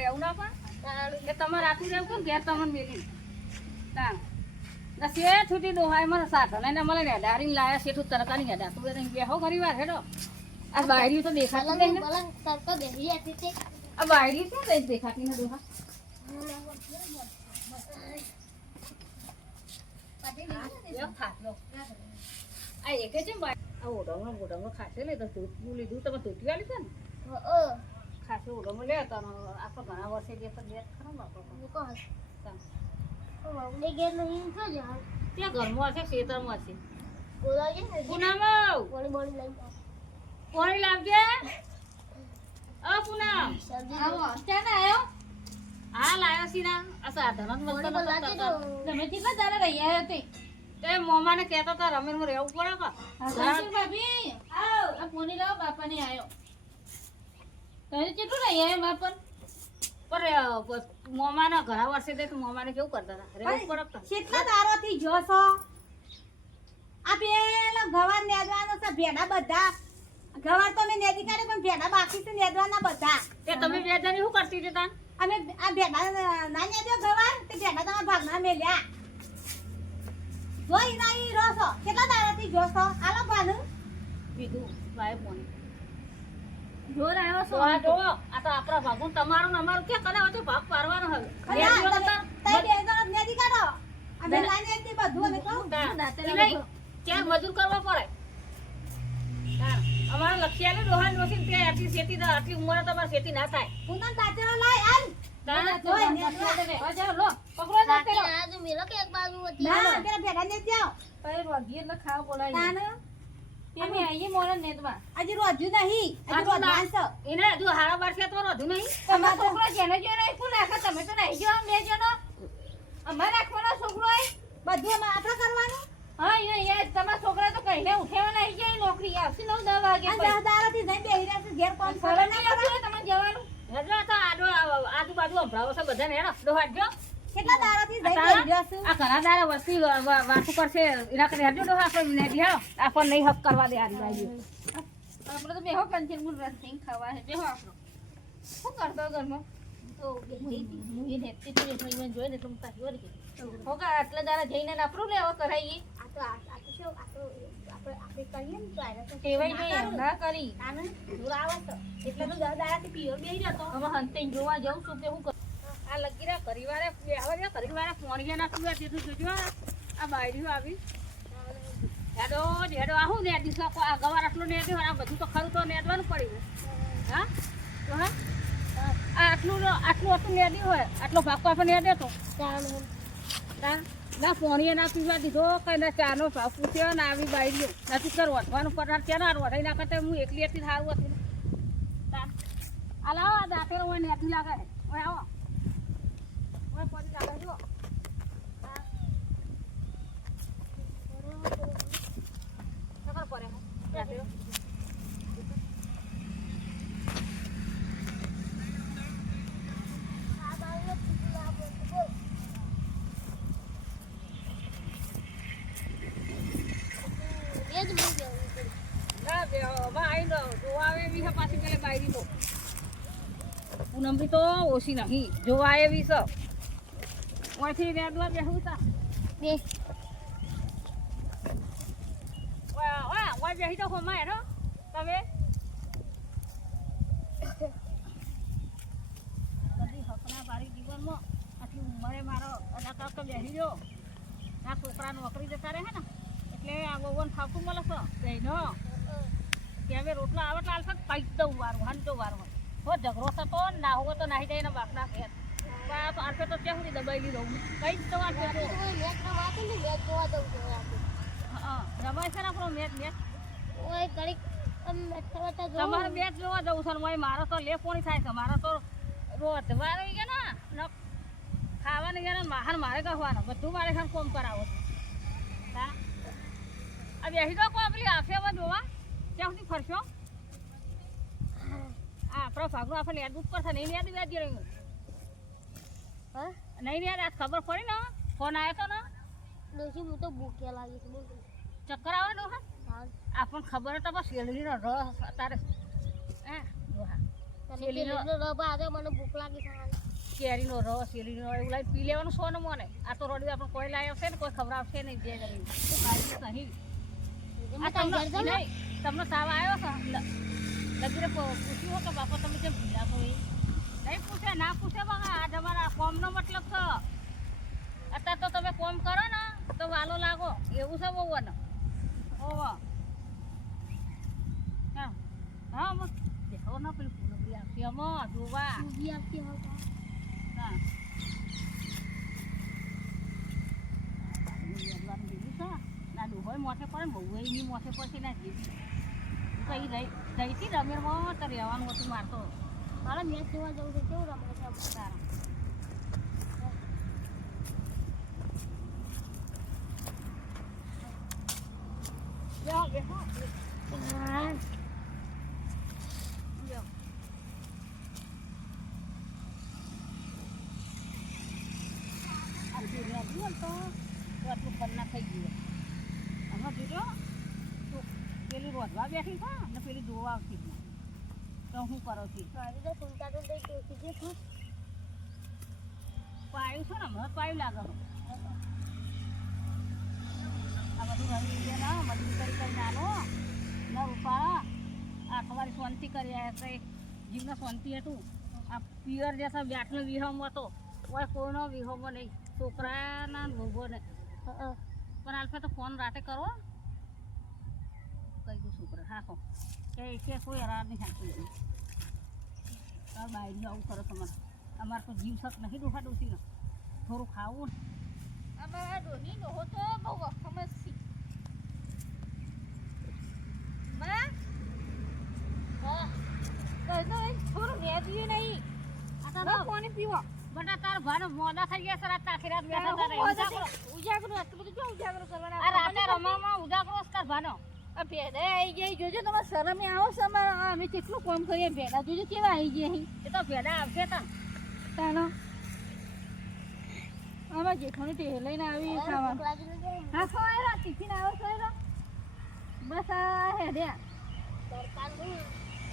રહેવું ના પણ? કે તમારે રહેવું ઘેર તમને મેલી ના. ના શે છૂટી ડોહાય મને સાધન એને મને ને ડારીને લાયા શેઠું તરકાની હેડા તું એને બેહો ઘણી વાર હેડો. આ બાયરી તો દેખાતી નહીં ને. આ બાયરી કઈ દેખાતી ને ડોહા. આ એકે છે બાય- આ ઓઢામાં ઓઢામાં ખાશે લે તો તૂટવું લીધું. તમે તૂટી આલી છે ને? ઓઢામાં લે તો આપણે ઘણા વર્ષે જે તો બે ખરો બાપા. ત્યાં ઘરમાં હશે ખેતરમાં હશે. પૂનમ પાણી લાવજે. અ પૂનમ હા લાયો છી ના આ સાધન જ મળતો નતો. તમે કેટલા દાડા રહ્યા હતી તે? મોમાને કહેતો તો રમીને રહેવું પડે કે? ભાભી? આ પોની લાવો બાપાને આયો. તમે કેટલું બાપન પર અ, મોમાના ઘણા વર્ષે તો મોમાને કેવું કરતા હતા. કેટલા દારોથી જો છો? આ પેલા ગવાર નેદવાનો છે ભેડા બધા. ગવાર તો મેં નેદી કાઢે પણ ભેડા બાકી છે નેદવાના બધા. તે તમે બે શું કરતી હતી અમે આ ભેડા ના નેદ્યો ગવાર? તે ભેડા તમારા ભાગના મેલ્યા. જોઈ ના ઈ કેટલા દારાથી જોશો આલો ભાનું. બીજું ભાઈ પોણી જોર આવ્યો તો આ જો આ તો આપણા ભાગું તમારું ને અમારું ક્યાં કને વચ્ચે ભાગ પાડવાનો હવે તઈ બે જણા નેદી કાઢો. અમે ના નેદી બધું અમે કહું. નહીં, ચાર મજૂર કરવા પડે. અમારે લખિયાને ડોહાને ડોસીને તે આટલી શેતી ના આટલી ઉંમરે તમારે શેતી ના થાય. પૂનમ દાચરો લાય હાલ. તાર, જોઈ નેદવા જાઓ લો પકડો ના પેલો ના કઈ રોધી એટલે ખાવ બોલાય અમે આવીએ મોરા નેતમાં આજે રોજુ નહીં. આજે રોજવાન છે. એને હજુ હારા બાર તો રોધું નહીં. તમારો છોકરો જેને જો નહીં કોણ રાખે તમે તો નહીં જો બે જણો. અમારે રાખવાનો છોકરો એ. બધું અમે આપણે કરવાનું? હા એ યાર તમારા છોકરા તો કહીને ઉઠેવા નહીં જાય નોકરી આવશે નવ દસ વાગે અને દસ બેહી રહ્યા છે ઘેર નહીં જવાનું? તો આડો આજુબાજુ સંભળાવો છે બધાને હેડો ડોહાડજો કેટલા? છું? આ ઘણા વસ્તી કરશે. એના કરી ડોહા આપણે નેડી હેડો આપણને નહીં હક કરવા દે હારી બાજુ. આપણે તો બેહો કંચન મુર રસ નહીં ખાવા છે. બેહો આપણો. શું કરતો ઘરમાં? તો હું તો જોઈને એટલે હું તારી વળી ગઈ આટલા દાડા જઈને આપણું લેવા કરાઈએ? આ તો આ આ તો શું? આ તો આપણે કરીએ ને તો તો કહેવાય નહીં ના કરી. આનંદ દૂર આવે એટલે તો દસ પીઓ બેહી રહ્યો તો હવે હંતે જોવા જાઉં છું કે હું કરું. આ લગીરા પરિવારે બેહવા દે પરિવારે પોણીએ આ જેટલું જોજો આ. બાયડીઓ આવી. હેડો હેડો, આ હું શકો આ ગવાર આટલું નેદ્યું આ બધું તો ખરું, તો નેદવાનું પડ્યું હા? તો હા? આટલું આટલું આટલું નેદ્યું હોય, આટલો ભાગ આપણે નેદે તો? ના પોણીએ ના પીવા દીધો કઈ ના, ચાનો ભાવ પૂછ્યો ને આવી બાયરીઓ નથી કર વઢવાનું પટાર ત્યાં ના વઢાઈ ના કરતા હું એકલી એકલી સારું હતું. તાર આ લાવો, આ દાંતેલો હોય નેદી લાગે આવો ઓય પડી લાગે જો ખબર પડે હે દાંતેલો. ના બે હવે આવીને જોવા આવે એવી છે પાછી પેલે બાયડી તો. ઓછી નહીં. જોવા એવી છે. ઓયથી રેડવા બેહું તા બે. ઓય ઓય ઓય બેહી તો હોમાં હેડો. તમે? બધી હકના બારી જીવનમાં આટલી ઉંમરે મારો અદા કાકા બેસી ગયો આ છોકરા નોકરી જતા રહે ને. એટલે આ બહુ ફાવતું મળે છે. જઈનો કે હવે રોટલા આવે એટલે આલફા કઈ દઉં વારું હાંજો વારું હો ઝઘડો થતો ને હોવો તો નાહી જાય ને બાપના ઘેર. આ તો આલફે તો ત્યાં સુધી દબાઈ રહું કઈ જ દઉં આલફે તો. હા રમાય છે ને આપણો મેચ મેચ? તમારે મેચ જોવા જવું છે મારો તો લે પોણી થાય છે. મારો તો રોધવા રહી ગયા ને ખાવાની ગયા ને માહર મારે કહેવાનું બધું મારે ખાન કોમ કરાવો છે. હા? આ બેસી તો કોઈ પેલી આફેમાં જોવા. ત્યાં સુધી ફરશો? આ આપણો ભાગનું આપણે યાદ ઉપર થાય નહીં યાદ વ્યાજ રહ્યું હા? નહીં યાદ આજ ખબર પડી ને? ફોન આવ્યો તો ને? ચક્કર આવે ને હા. આપણને ખબર તો બસ શેરડીનો રસ તારે હે મને ભૂખ લાગી કેરીનો રસ રસ એવું લાવી પી લેવાનું સો ને મને. આ તો રોડી આપણે કોઈ લાવ્યો છે ને કોઈ ખબર આવશે નહીં જે કરી આ તમને તાવ આવ્યો લગીરે પ- પૂછ્યું કે બાપા તમે કેમ છો એ નહીં પૂછે, ના પૂછે બાપા, આ તમારા કોમનો મતલબ છે. અત્યારે તો તમે કોમ કરો ને, તો વાલો લાગો. એવું છે બહુ ને ઓવા હા હા દેખાવ ના પેલી પૂનમરી આવશે અમો, જોવા. ઊભી આપતી હોય તો. હા મેદવાનું બીજું છે ના ડોહોય મોઠે પડે ને બહુ એની મોઠે પડશે ના જીવી કઈ રહી રહી હતી રમેરમાં તો રહેવાનું હતું મારતો મારે મેચ જોવા જવું છે, કેવું રમે છે? તારા બેહો બેહો હા. બેહો આ જે રહેતું હોય ને તો તો આટલું કન્ના થઈ ગયું હમણાં જોજો તો પેલી બેઠી હતા ને પેલી જોવા આવતી તો હું કરો છું? પાયું છે ને હમણાં પાયું લાગે. આ બધું ના કરી કરી નાનો ન રૂપાળા આ તમારી શાંતિ કરી આવ્યા છે. જીવનો શાંતિ હતું. આ પિયર જે છે બેટનો વિહમ હતો. કોઈ કોઈનો વિહમો નહીં. છોકરાના ભોગો નહીં પણ આલ્ફા તો ફોન રાતે કરો કહી દઉં છોકરા હા કહો કે કે કોઈ હેરાન નહીં થતું તાર બાયરી આવું કરો તમારે અમારે તો જીવ શક નહીં ડોહા ડોસીને થોડું ખાવું અમારા ધોની ડોહો તો બહુ વખમત છે માં હા કહી દો એ થોડું નેદીએ નહીં પાણી પીવો બટા તાર ભાનો મોડા થઈ ગયા સર આખી રાત બેઠા તારે હું ઉજાગરો. આટલું બધું ઉજાગરો કરવાના આ રાતે રમવામાં ઉજાગરો જ તાર ભાનો આ ભેડા આવી જાય જોજો તમારે શરમે આવો છે અમારે. અમે કેટલું કામ કરીએ. ભેડા જોજો કેવા આવી અહીં એ તો ભેડા આવશે તા. તાનો આમાં જેઠાણી ટેહ લઈને આવી ખાવા. હા ખવાય ટિફિન આવો ખવાય બસ આ હેડ્યા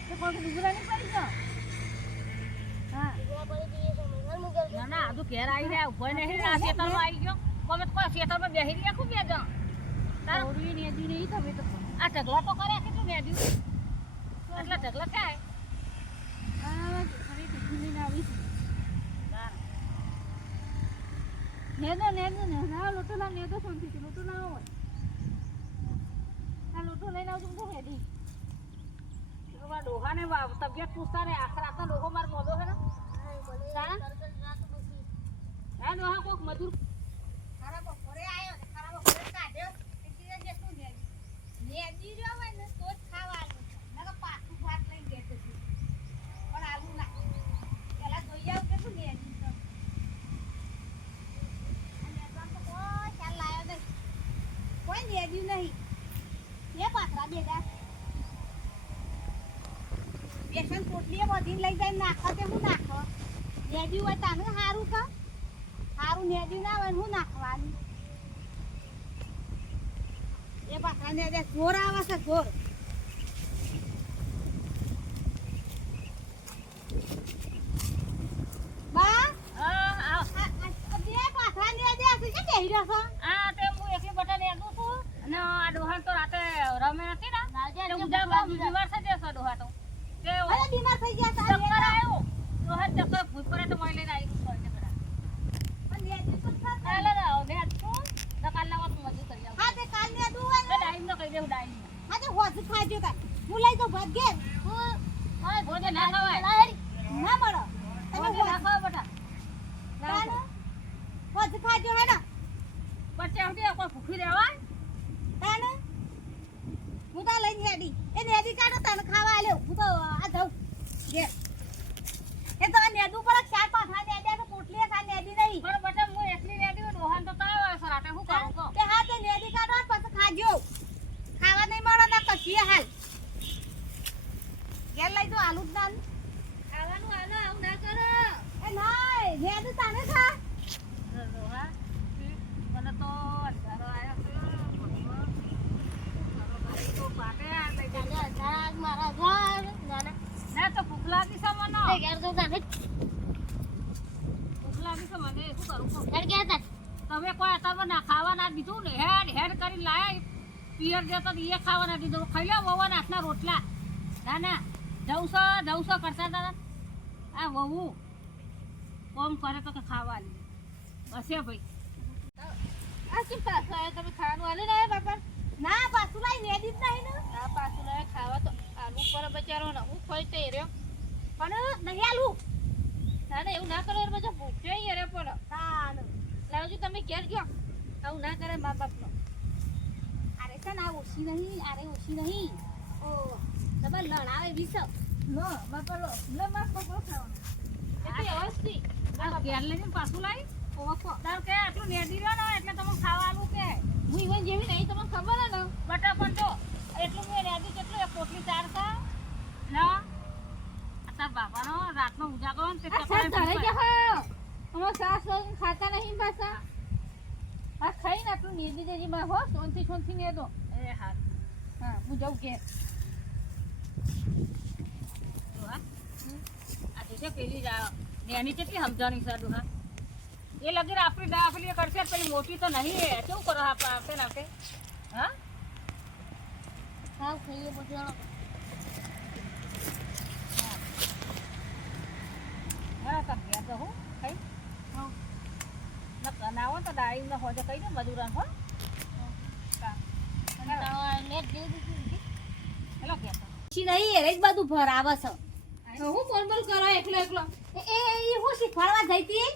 તો પગ ડુંગરાની પડી ગયો. હા. ના ના આજુ ઘેર આવી રહ્યા. ઊભો નહીં આ ખેતરમાં આવી ગયો. તો કોઈ ખેતરમાં બેસી રહ્યા ખૂબ બે જણ. તારું નહીં નેદી નહીં તમે તો આ ઢગલા તો કર્યા કેટલું મેદ્યું એટલે ઢગલા તાર નેદો નેદો ને ના લોટો ના નેદો શાંતિથી લોટો ના હોય. આ લોટો લઈને આવતું તો હેડી ડોહાને વા- તબિયત પૂછતા ને આખર રાતનો ડોહો માર મોદો છે ને? હે ડોહા કોક મજૂર ખરા બપોરે આયો ને ખરા બપોરે કાઢ્યો એટલે જેટલું નેદી નેદી રહ્યો હોય ને તો જ ખાવાનું છે નકર પાછું ભાત લઈને બેઠો છું પણ આવું ના પેલા જોઈ આવું કેટલું નેદી તો આ નેદવાનું તો કોઈ ખ્યાલ લાયો નહીં કોઈ નેદ્યું નહીં એ પાથરા બેઠા બેસન પોટલીએ બધીને લઈ જાય નાખો તે હું નાખો? નેદ્યું હોય તાનું સારું કા સારું નેદ્યું ના હોય હું નાખવાનું? એ પાછા ને દે જોર આવે છે જોર. અને આ ડોહા તો રાતે રમે નથી ને. બીમાર થઈ જશે ડોહા તો. એ તો નેદું પડે ચાર પાંચ હા નેદ્યા તો પોટલી આ નેદી નહીં. પણ બટા હું તો તાવ સરાટે હું કરું કો હા તે નેદી કાઢો પછી ખાજો. ખાવા નહીં મળે ના કશીએ હાલ. ઘેર લઈ જો આલુ દાન ખાવાનું આલો આવું ના કરો. એ નાય નેદી તાને ખા મને તો અંધારો આવ્યો છે. મારા ઘર. નાના ના તો ભૂખ લાગી છે મને. ઘેર તો જાને શું કરું ઘેર ગયા હતા તમે કોઈ તમે ખાવાના દીધું ને હેડ હેડ કરી લાયા. પિયર જતો એ ખાવાના દીધું ખાઈ લો વવા નાથના રોટલા. ના ના જવસો જવસો કરતા હતા. આ વહુ કોમ કરે તો કે ખાવા લે. ભાઈ. શું તમે ખાવાનું હાલે ને બાપા? ના પાછું લાઈ ને દીધ નહીં તો આલુ પર બચારો ને હું ખોઈ તે રહ્યો. પણ નહીં આલું ના ના એવું ના કરો એટલે ભૂખ્યો ઈ રે પણ. તાન લાવજો તમે ઘેર ગયો. આવું ના કરે મા બાપનો. અરે છે ને આ ઓછી નહીં અરે ઓછી નહીં. ઓ. તમે લણાવે બી છે. નો બાપા લો લે માર પકડો ખાવાનું. એ તો વ્યવસ્થિત આ ઘેર લઈને પાછું લાવી ઓફો તાર કે આટલું નેડી રહ્યો ને એટલે તમે ખાવાનું કે? હું ઈવન જેવી નહીં તમને ખબર હે ને? બટા પણ જો એટલું મેં રેડી કેટલું એક પોટલી ચાર કા ના આ તાર બાપાનો રાતનો ઉજાગરો ને તે આ સાત ચપાઈ ધરે પીપાય. કે હા. અમાર સાસ વગર ખાતા નહીં પાછા. આ ખાઈને આટલું નેદી દેજી માં હો સોનથી સોનથી નેદો. એ હા. હા હું જાઉં કે ડોહા. આ જોજે પેલી જા- નેની કેટલી સમજાણી છે આ ડોહા. એ લગીર આપણી દા પેલી એ કરશે પેલી મોટી તો નહીં એ. કેવું કરો આપ- આપે ને આપે? હા? ખાવ ખાઈએ બધું હા તમે ઘેર તો હું ખાઈ હા. ન તો ડાળી ને હોજે કહી દે મજૂરાને હો તો. નહીં એ જ બધું ભરાવે છે હું બોલ બોલ કરો એકલો એકલો એ હું શીખવાડવા જઈ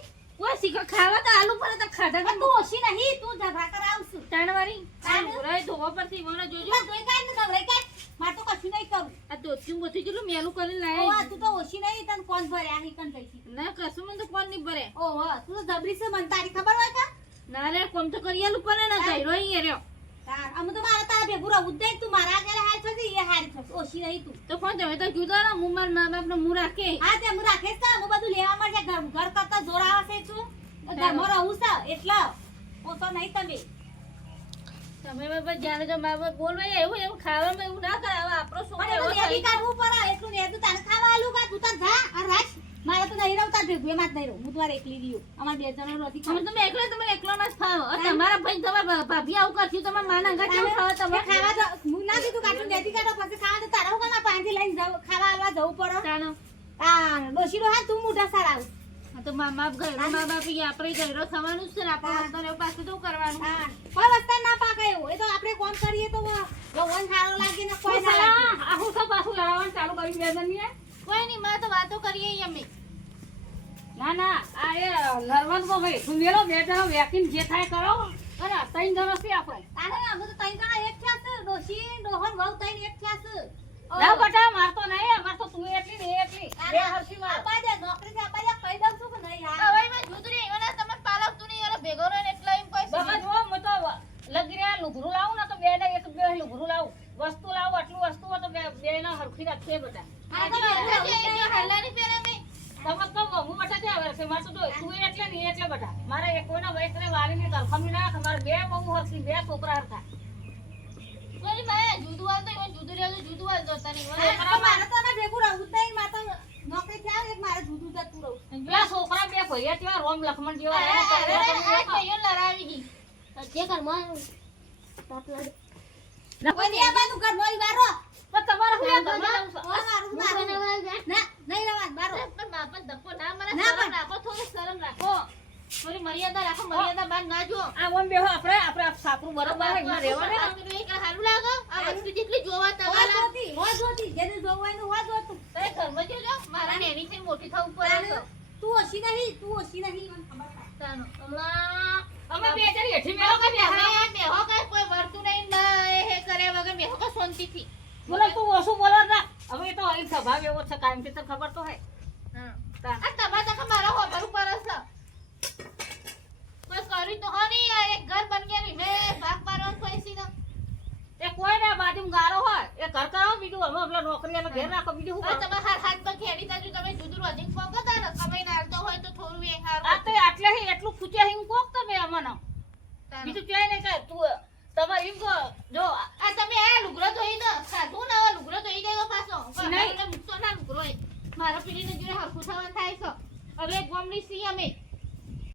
કોઈ શીખો ખાવા તો આલુ પર તો ખાધા તું ઓછી નહીં તું ઝઘડા કરાવશું. તાણવારી? તાણ. રાય ધોવા પરથી મને જોજો. જોઈ કાઢ ને નવરાઈ કાઢ મારે તો કશું નહીં કરું. આ દોત્યું બધું જેટલું મેલું કરીને ઓવા ઓ તું તો ઓછી નહીં તને કોણ ભર્યા અહીં કન જઈશી ના કશું મને તો કોણ નહીં ભરે ઓહો તું તો ધબરી છે મને તારી ખબર હોય કા? ના રે કોમ તો કરી આલુ પર ના જઈ અહીં રહ્યો. અમે તો મારા તારા ભેગું રહું જ નહીં. તું મારા આગળ હાર થશે એ હારી થશે ઓછી નહીં તું. તો કોણ તમે તો જુદા રહો હું મારા મા બાપનો મું રાખે. હા તે હું રાખે છે હું બધું લેવા મળશે. ઘર ઘર કરતા જોર આવે છે તું. ઘરમાં રહું છે. એટલે ઓછો નહીં તમે. તમે બાબા જાણે તો મા બાપ બોલવાય એવું એવું ખાવામાં એવું ના કરાવે. આપણો પણ છોકરો એવો. કાઢવું પડે. એટલું ખાવા આલું કા? તું તાર જા આ રાખ. મારે તો નહીં રહું તાર ભેગું એમાં જ નહીં રહું. હું તમારે એકલી રહ્યું. અમારે બે જણ નથી તમે તમે એકલો તમે એકલો જ ખાઓ તમારા ભાઈ તમારા ભા- ભાભી આવું કરશું તમે માના ઘર કેવું ખાવા તમે તમે? ખાવા તો હું ના કીધું કાઢું નેદી કાઢો પછી ખાવા તો તારા હું કાના પાંજી લઈને જાઉં? ખાવા આવવા જવું પડે? જાણો આ ડોશીનો હા તું મોઢા સારા આવ. તો મા બાપ ઘર મા બાપ આપણે ઘરનો થવાનું છે ને આપણે એવું પાછું શું કરવાનું? હા. કોઈ વસ્તા ના પાકે એવું. એ તો આપણે કોમ કરીએ તો ભગવાન સારો લાગે ને કોઈ સારા હું તો પાછું લડાવવાનું ચાલુ કરી બે જણીએ કોઈ નહીં માં તો વાતો કરીએ અમે. ના ના આ એ લડવાનું નો ભાઈ મેલો બે જણો વેકિન જે થાય કરો. અરે તૈન જણા છે આપણે. તારે અમે તો તૈન જણા એક થયા છે. ડોશી ડોહન વહુ તૈન એક થયા છે. ના બટા મારતો નહીં અમાર તો તું એટલી ને એ એટલી બે હરસી માર અપાજે નોકરી થી અપાજે કહી દઉં છું કે નહીં હા હવે માં જુદરી એવાના તમે પાલકતું નહીં એનો ભેગો રહે ને એટલે એમ કોઈ બાબા જો હું તો લગી રહ્યા લુઘરું લાવું ને તો બે ને એક બે લુઘરું લાવું વસ્તુ લાવું આટલું વસ્તુ હોય તો બે બે ને હરખી રાખીએ બધા આ તો મારે છે એ હલ્લાની પેરે અમે તમે તો હું બટા ક્યાં આવે છે મારે તો જો તું એટલે ને એ એટલે બધા મારે એક કોઈના વયસ ને વાલી ની તરફમી ના રાખે મારે બે બહુ હરખી બે છોકરા હરખા કોઈ માં જુદું હાલ તો એમાં જુદું રહ્યો તો તને મારે તો અમે ભેગું રહું જ નહીં મારે તો નોકરી થી એક મારે જુદું જતું રહું. પેલા છોકરા બે ભૈયા રોમ લખમણ જેવા ઘર મર્યાદા રાખો મર્યાદા બાર ના જો આ ઓમ બેહો આપણે આપણે આ સાપરું બરોબર હોય રહેવાનું. જેટલી જોવા તમારા હોતી હોત હોતી જેને જોવું હોય એનું હોજ હોતું તમે ઘરમાં જોજો મારા નેની થઈને મોટી થવું પડે છે. તું ઓછી નહીં તું ઓછી નહીં મને ખબર તાનો. હમણાં અમે બે ચાર હેઠી મેળો કે બેહો. હવે બેહો કાંઈ કોઈ વળતું નહીં ને હે કરે વગર મેહો કે શાંતિ થી બોલો તું ઓછું બોલો ના હવે તો અહીં સ્વભાવ એવો છે કાયમ કે તને ખબર તો હે હા. તા. આ તમારે તો કે મારા હોબર ઉપર છે. કોઈ કર્યું તો હની એક ઘર બની ગયા નહીં. મેં ભાગ પાડવાનો કોઈ સી ન. એ કોઈ ને બાજુમાં ગારો હોય એ ઘર કરો બીજું અમે પેલા નોકરી અને ઘેર રાખો બીજું શું